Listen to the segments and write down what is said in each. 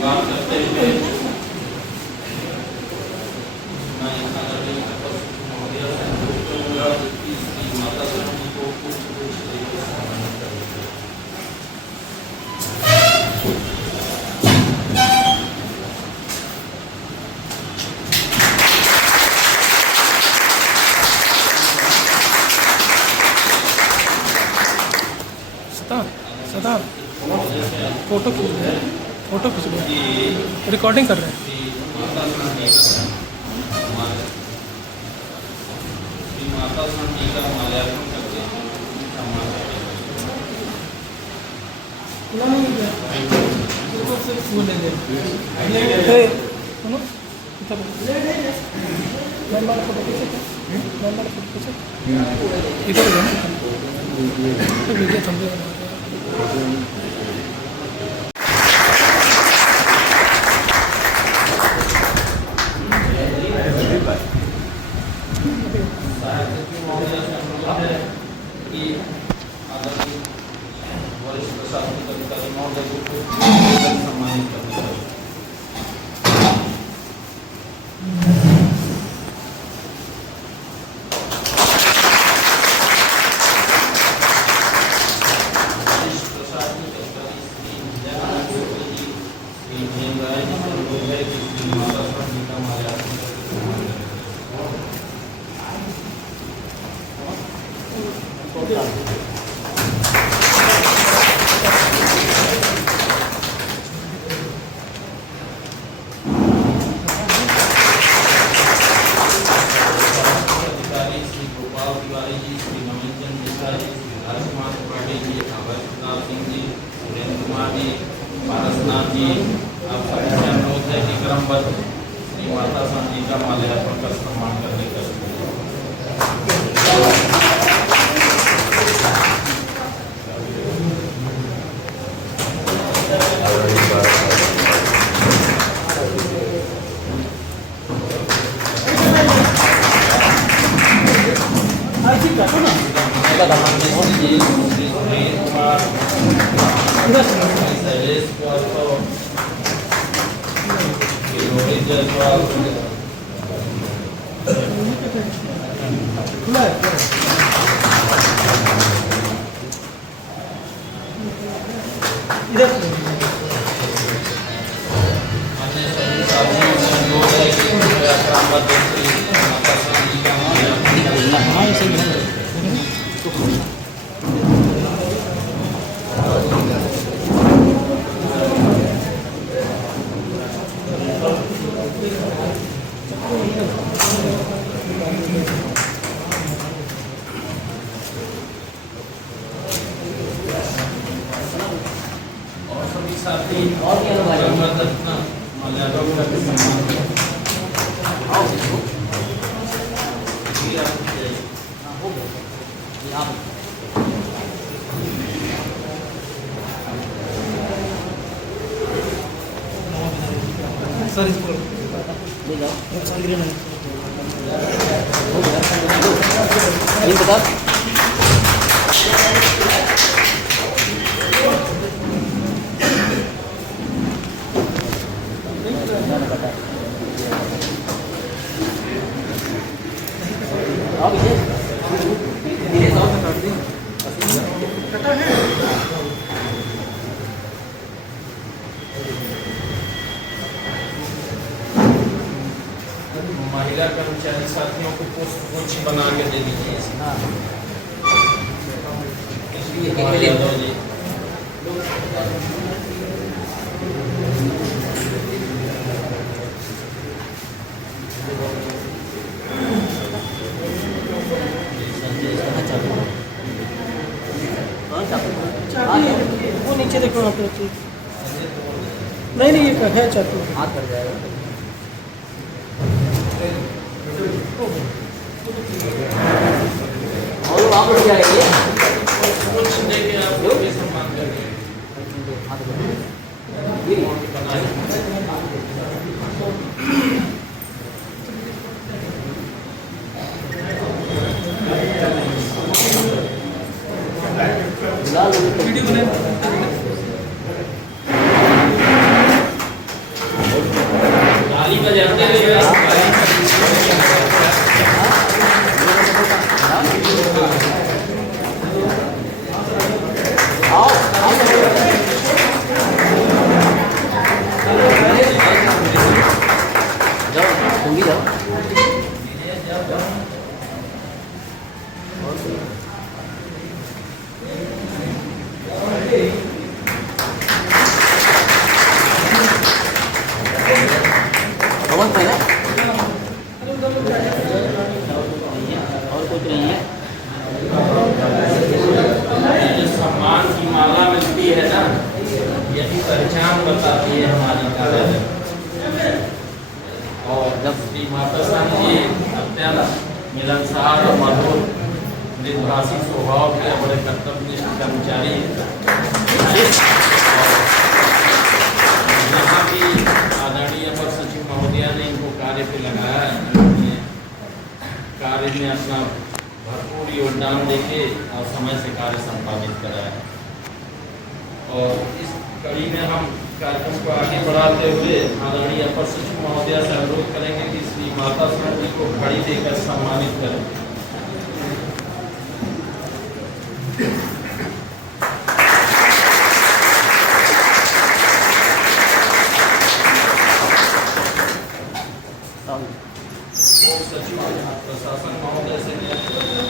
शुरुआत करते हुए माता सरस्वती को कुछ तरीके से सम्मानित करेंगे। सदा फोटो खींच लो, रिकॉर्डिंग कर रहे हैं। माता सरस्वती का माल्यार्पण करते हैं। वरिष्ठ प्रशासनिक अधिकारी महोदय को सम्मानित करने का पारसनाथ जी, आप सभी से अनुरोध है कि क्रमबद्ध श्री माता सरस्वती का माल्यार्पण कर सम्मान करने का साथी सर इसको ले जाओ, बता महिला कर्मचारी साथियों को पुष्प गुच्छ बना के दे दीजिए। वो नीचे देखो वहाँ पे नहीं ये है चाकू हाथ कर जाएगा। और वहाँ पर जाएगी कुछ देके आप लोग भी सम्मान करिए। वीडियो बने मद्रासी स्वभाव के बड़े कर्तव्यनिष्ठ कर्मचारी यहाँ भी आदरणीय अपर सचिव महोदया ने इनको कार्य पे लगाया है। इन्होंने कार्य में अपना भरपूर योगदान देके और समय से कार्य संपादित कराया है। और इस कड़ी में हम कार्यक्रम को आगे बढ़ाते हुए आदरणीय अपर सचिव महोदया से अनुरोध करेंगे कि श्री माता शरण जी को घड़ी देकर सम्मानित करें। सचिव प्रशासन महोदय से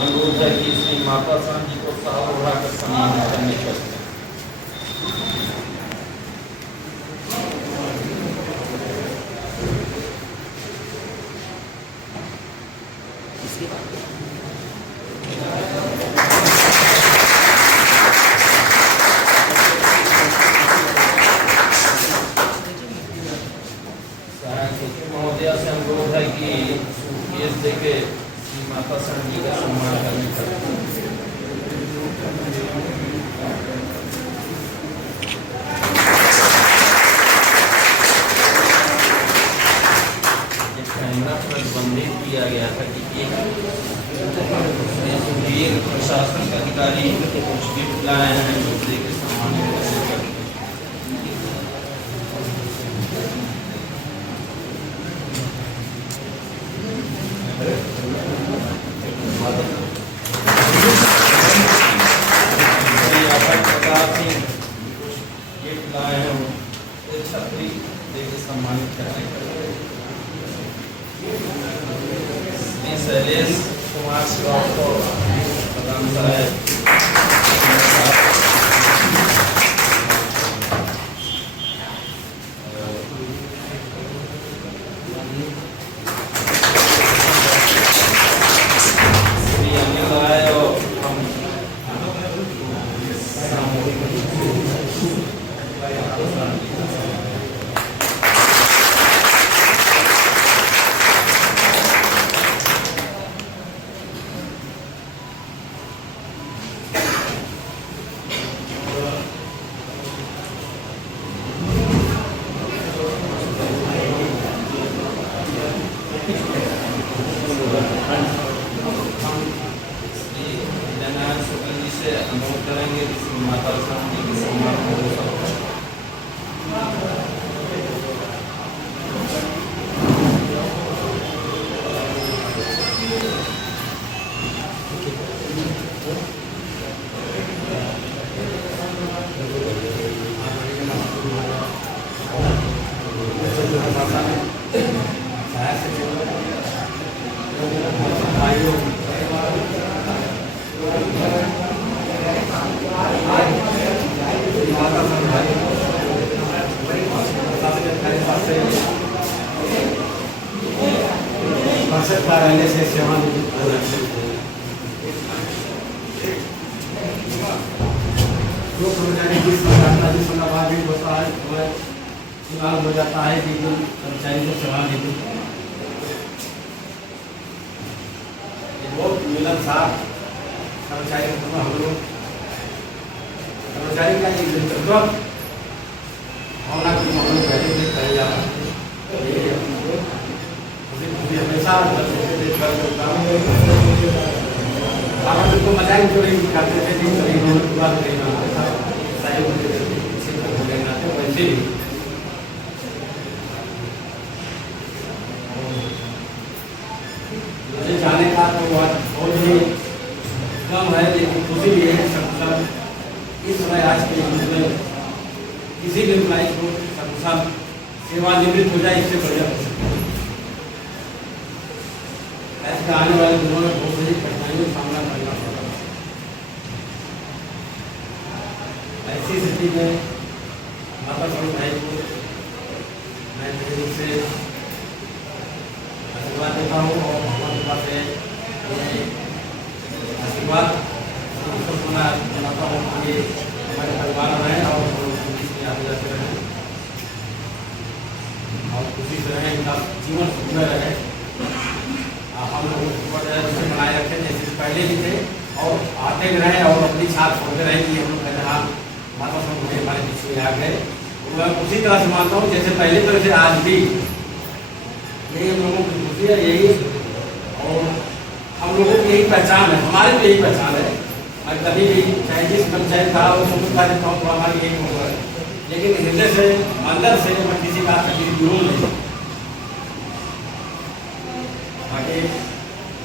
अनुरोध है कि श्री माता शरण जी को साल बढ़ाकर सम्मानित करने का महोदया से अनुरोध है कि केस देके श्री माता शरण जी का सम्मान करने का कैमरा प्रतिबंधित किया गया था कि एक प्रशासन का अधिकारी कुछ गिफ्ट लाए हैं जो देके सम्मानित करने का छतरी देके सम्मानित करने श्री शैलेश कुमार श्रीवास्तव को प्रदान कराए। श्री अनिल राय और से अनुरोध करेंगे कि माता शरण जी के सम्मान को कार्यालय से सेवा जो कर्मचारी जिस समाज में होता है वह चुनाव हो जाता है कि जो कर्मचारी को सेवा देती बहुत मिलनसार कर्मचारी हम लोग कर्मचारी का एक नेतृत्व भावना की हम लोग पहले से करे जा रहा है। हमेशा को मजाक जो करते थे वैसे भी मुझे जाने का तो बहुत ही कम है, लेकिन खुशी भी है। इस समय आज के युग में किसी भी एम्प्लाई को सकुशल सेवानिवृत्त हो जाए, इससे बढ़िया हो सकता है। ऐसे आने वाले दिनों में बहुत बड़ी कठिनाइयों का सामना करना पड़ता है। ऐसी स्थिति में माता शरण भाई को मैं दिल से आशीर्वाद देता हूँ और भगवान कृपा से ये आशीर्वाद बनाता हूँ कि हमारे परिवार में और आगे जाते रहें और खुशी से रहें, इनका जीवन सुंदर रहे। हम लोग बनाए रखें जैसे पहले ही थे और आते भी रहे और अपनी साथ छोड़ते रहे कि हम लोग कहते हाँ माता सब मुझे हमारे पीछे आ गए। मैं उसी तरह से मानता हूँ जैसे पहले तरह से आज भी यही हम लोगों की खुशी है, यही और हम लोगों की यही पहचान है, हमारी भी यही पहचान है। मैं कभी भी चाहे जिस पंचायत का वो समझता देता हूँ तो हमारी यही होगा, लेकिन हृदय से अंदर से मैं किसी बात का किसी विरोध नहीं। आगे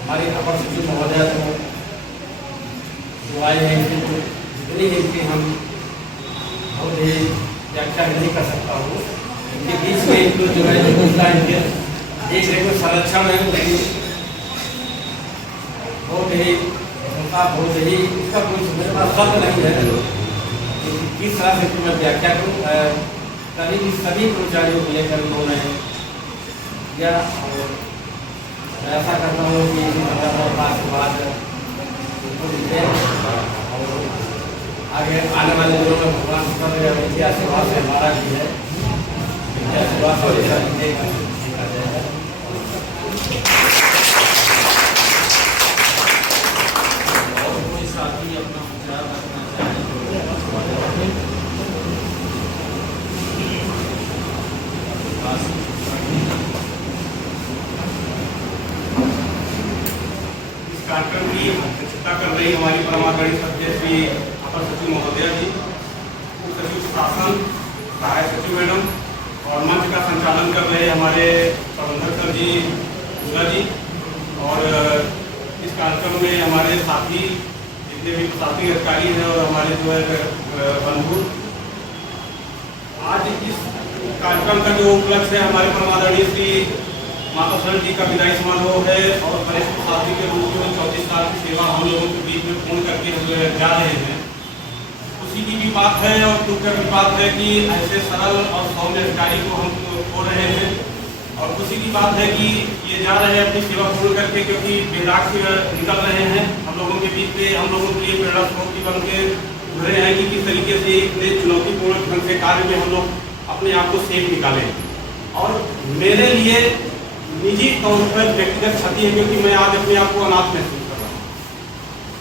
हमारे अपर सचिव महोदय तो जो आए हैं इनकी जितनी इनकी हम बहुत ही व्याख्या नहीं कर सकता हूँ। इनके बीच में एक जो है इनके एक रेगुलर संरक्षण है, लेकिन बहुत ही बहुत ही इसका कोई मेरे पास शब्द नहीं है कि किस तरह से मैं व्याख्या करूँ। कभी भी सभी कर्मचारियों को लेकर उन्होंने किया और मैं ऐसा करता हूँ कि पास के बाद उनको लिखे और आगे आने वाले दिनों में भगवान शुक्र इनके आशीर्वाद से हमारा भी है, इनके आशीर्वाद से ऐसा लिखेगा सीखा जाएगा। और कोई साथी अपना विचार रखना चाहे इस कार्यक्रम की अध्यक्षता कर रही हमारी परमागणी सदस्य श्री अपर सचिव महोदया जी, उप सचिव शासन सहायक सचिव मैडम और मंच का संचालन कर रहे हमारे प्रबंधक सर जी पूजा जी, और इस कार्यक्रम में हमारे साथी जितने भी प्रशासनिक अधिकारी हैं और हमारे जो है बंधु। आज इस कार्यक्रम का जो उपलक्ष्य है हमारे परमादरणीय श्री माता शरण जी का विदाई समारोह है और वरिष्ठ प्रशासनिक के रूप में 34 साल की सेवा हम लोगों के बीच में पूर्ण करके हम जा रहे हैं। खुशी की भी बात है और दुख की भी बात है कि ऐसे सरल और सौम्य अधिकारी को हम खो रहे हैं, और खुशी की बात है कि ये जा रहे हैं अपनी सेवा पूर्ण करके, क्योंकि बेदाग से निकल रहे हैं हम लोगों के बीच में, हम लोगों के लिए प्रेरणा स्रोत बन के उभरे हैं कि किस तरीके से इतने चुनौतीपूर्ण ढंग से कार्य में हम लोग अपने आप को सेफ निकालें। और मेरे लिए निजी तौर पर व्यक्तिगत क्षति है, क्योंकि मैं आज अपने आप को अनाथ महसूस कर रहा हूँ,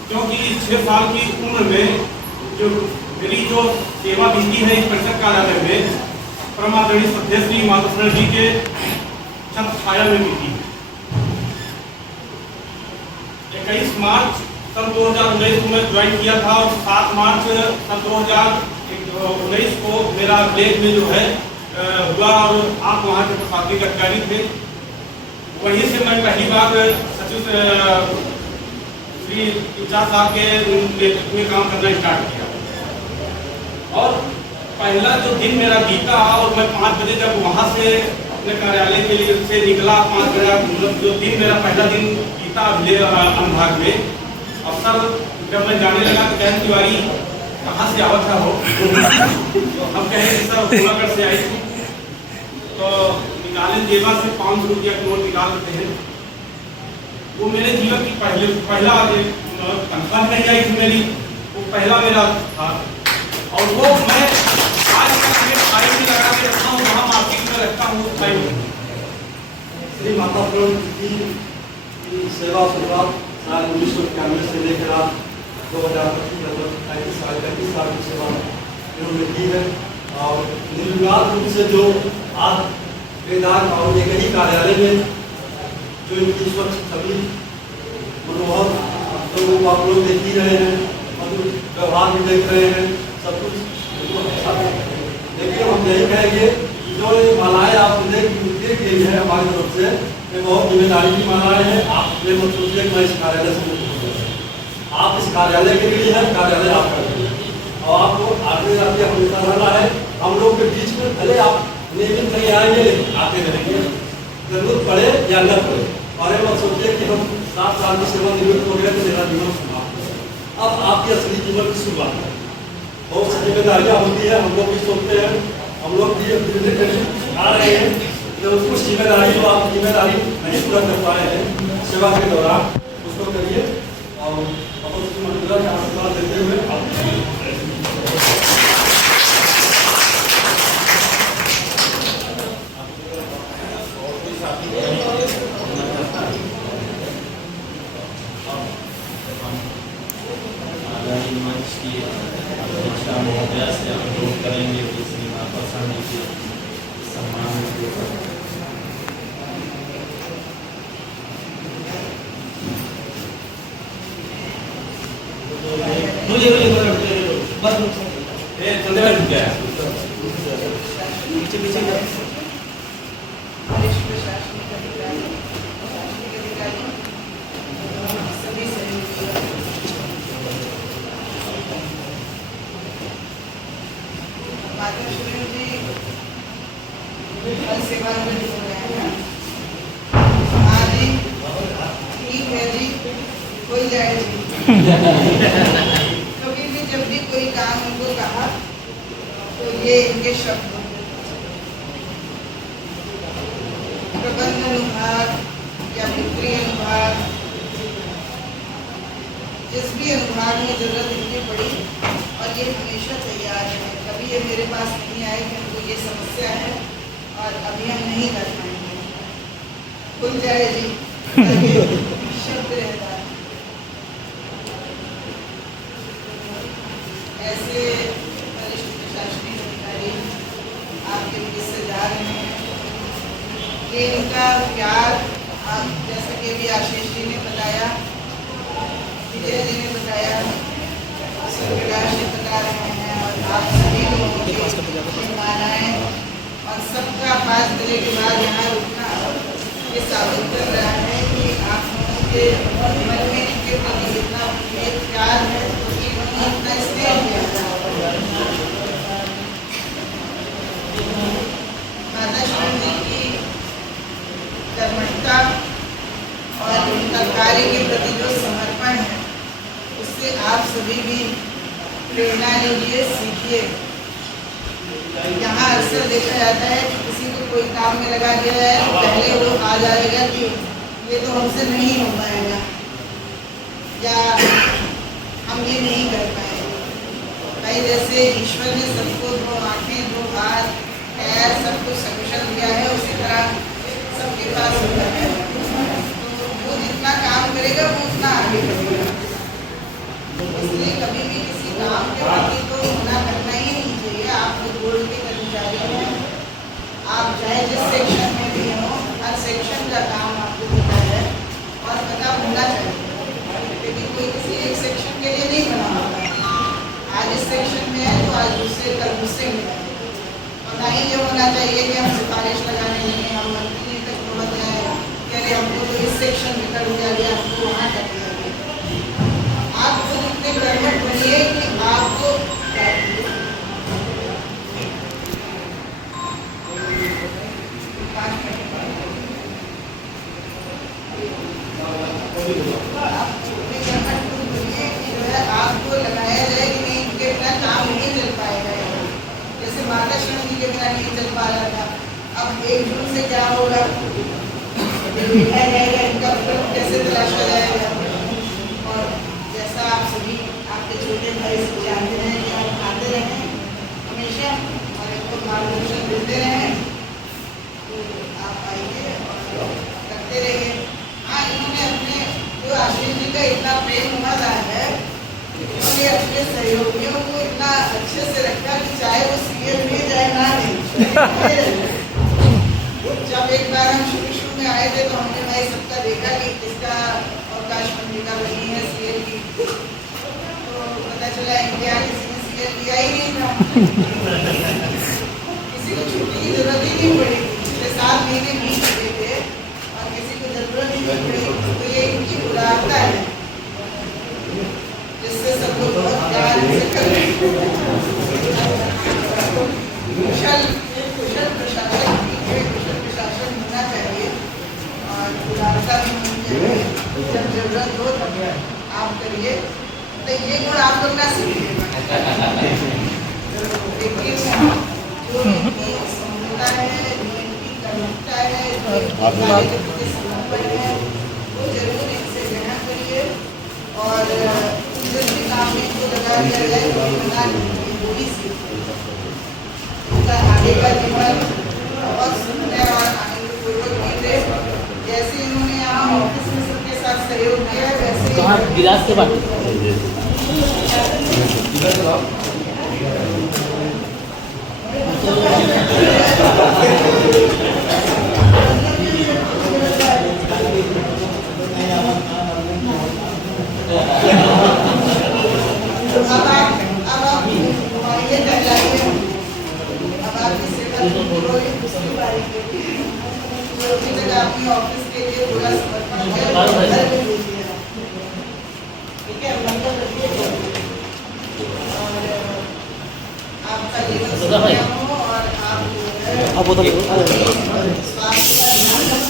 क्योंकि 6 साल की उम्र में जो मेरी जो सेवा बीती है इस परिषद कार्यालय में परमादरणीय सदस्य श्री माता शरण जी के छत्र छाया में बीती है। 21 मार्च सन 2019 को मैं ज्वाइन किया था और 7 मार्च सन 2019 को मेरा ब्लेक में जो है हुआ, और आप वहाँ के प्रशासनिक अधिकारी थे। वहीं से मैं पहली बार सचिव श्री इंचार्ज साहब के नेतृत्व में काम करना स्टार्ट किया, और पहला जो दिन मेरा बीता और मैं 5 बजे जब वहाँ से अपने कार्यालय के लिए से निकला, 5 बजे मतलब जो दिन मेरा पहला दिन बीता अनुभाग में, अफसर जब मैं जाने लगा तो कहन तिवारी कहाँ से आवत है हो तो हम कहें कि सर जूनागढ़ से आई थी, तो निकाले जेबा से 500 रुपया की नोट निकाल लेते हैं। वो मेरे जीवन की पहला तनख्वाह नहीं आई थी मेरी, वो पहला मेरा था, और वो मैं आज तक फाइल में लगा के रखता हूँ, वहाँ मार्केट में रखता हूँ उस फाइल में। श्री माता शरण की सेवा शुरुआत साल 1991 से लेकर आज 2025 साल की सेवा इन्होंने की है, और निर्विवाद रूप से जो आज बेदाग और एक ही कार्यालय में जो इनकी स्वच्छ छवि मनोहर तो वो आप लोग देख ही रहे हैं, मतलब व्यवहार भी देख रहे हैं, सब कुछ बिल्कुल अच्छा है। लेकिन हम यही कहेंगे कि जो ये मालाएँ आप देख गई है हमारी तरफ से, ये बहुत जिम्मेदारी की मालाएँ हैं। आप ये मत सोचिए कि मैं इस कार्यालय से मुक्त हो गया, आप इस कार्यालय के लिए है, कार्यालय आपका है, और आपको आगे जाके हमेशा रहना है। हम लोग के बीच में भले आप नियमित नहीं आएंगे, लेकिन आते रहेंगे, जरूरत पड़े या न पड़े। और ये मत सोचिए कि हम 7 साल की सेवा निवृत्त हो गए तो मेरा जीवन समाप्त है। अब आपकी असली जीवन की शुरुआत है। बहुत सी जिम्मेदारियाँ होती है, हम लोग भी सोचते हैं, हम लोग भी आ रहे हैं, तो कुछ जिम्मेदारी जो आप जिम्मेदारी नहीं पूरा कर पाए हैं सेवा के दौरान, उसको करिए और अपने मंत्रा का आशीर्वाद देते हुए आदरणीय मंच की अध्यक्षा महोदया से अनुरोध करेंगे कि श्री माता साहनी के सम्मान में पीछे पीछे वरिष्ठ प्रशासनिक अधिकारी, सभी सहयोगियों, माता श्री जी कल सेवानिवृत्त हो गए हैं। हाँ जी, ठीक है जी, कोई जाए जी। कभी भी जब भी कोई काम उनको कहा तो ये इनके शब्द प्रबंध अनुभाग या वित्तीय अनुभाग, जिस भी अनुभाग में जरूरत इनकी पड़ी और ये हमेशा तैयार है। कभी ये मेरे पास नहीं आए कि हमको ये समस्या है और अभी हम नहीं कर पाएंगे, खुल जाए जी, शब्द रहता है। ऐसे वरिष्ठ प्रशासनिक अधिकारी आपके बीच से जा रहे हैं। ये इनका प्यार, आप जैसा कि अभी आशीष जी ने बताया, विजय जी ने बताया, प्रकाश जी बता रहे हैं और आप सभी लोगों की मानाएं और सबका 5 बजे के बाद यहाँ रुकना ये साबित कर रहा है कि आप लोगों के मन में इनके प्रति इतना प्यार है कि इन्होंने इतना स्नेह किया। माता श्री जी की कर्मठता और उनका कार्य के प्रति जो समर्पण है, उससे आप सभी भी प्रेरणा लीजिए, सीखिए। यहाँ अक्सर देखा जाता है कि किसी को कोई काम में लगा दिया है तो पहले वो आ जाएगा कि ये तो हमसे नहीं हो पाएगा या हम ये नहीं कर पाएंगे। भाई जैसे ईश्वर ने सबको 2 आँखें, 2 हाथ, पैर, सब कुछ सकुशल दिया है, उसी तरह सबके पास होता है। तो वो जितना काम करेगा वो उतना आगे बढ़ेगा। इसलिए कभी भी किसी काम के प्रति तो मना करना ही नहीं चाहिए। आप लोग बोर्ड के कर्मचारी हैं, आप चाहे जिस सेक्शन में भी हो, हर सेक्शन का काम आपको पता है और पता होना चाहिए, क्योंकि कोई किसी एक सेक्शन के लिए नहीं बना होता। आज इस सेक्शन में है तो आज दूसरे कल दूसरे में है। और ना ही ये होना चाहिए कि हम सिफारिश लगाने नहीं, हम मंत्री तक पहुँच जाए कह रहे हमको तो इस सेक्शन में कर दिया गया, हमको वहाँ कर दिया गया। आप खुद इतने कर्मठ बनिए कि आपको आपको लगाया जाए कि नहीं इनके बिना काम नहीं चल पाएगा। जैसे माता श्री जी के बिना नहीं चल पा रहा था, अब 1 जून से क्या होगा देखा जाएगा, इनका मतलब कैसे तलाशा जाएगा। और जैसा आप सभी आपके छोटे भाई से जानते हैं कि आप आते रहें हमेशा और इनको मार्गदर्शन देते रहें, तो आप आइए और करते रहिए। हाँ, इन्होंने अपने जो आशीष जी का इतना प्रेम हुआ है, इन्होंने अपने सहयोगियों को इतना अच्छे से रखा कि चाहे वो सीएम भी जाए ना नहीं। जब एक बार हम शुरू में आए थे तो हमने भाई सबका देखा कि किसका अवकाश पत्रिका बनी है सीएम की, तो पता चला इंडिया किसी ने सीएम दिया ही नहीं था। किसी को छुट्टी की जरूरत ही नहीं पड़ी, पिछले 7 महीने बीत चुके थे और किसी को जरूरत ही नहीं पड़ी। तो ये इनकी उदारता है जिससे सब लोग बहुत प्यार से करते हैं। कुशल प्रशासन होना चाहिए और उदारता भी होनी चाहिए। जब जरूरत हो तब आप करिए, तो ये गुण आप लोग ना सीखिएगा। लेकिन जो इनकी समझता है, जो इनकी कर्मठता है, जो इनकी कार्य के प्रति समर्पण है, वो जरूर इनसे ग्रहण करिए। और जिस भी काम में इनको लगा दिया जाए वो बना लीजिए, वो भी सीखिए। उनका आगे का जीवन बहुत सुंदर और आनंदपूर्वक बीते। जैसे इन्होंने यहाँ ऑफिस में सबके साथ सहयोग किया है, वैसे गिलास के बाद अब आप ये कहलाइए, अब आपकी सेवा पूरी दूसरी बारी के लिए जो अभी तक आपने ऑफिस के लिए पूरा समर्पण किया, घर में दे दिया। ठीक है, मंगल रखिए और आपका जीवन सुखमय हो और आप जो है अब वो तो स्वास्थ्य का ध्यान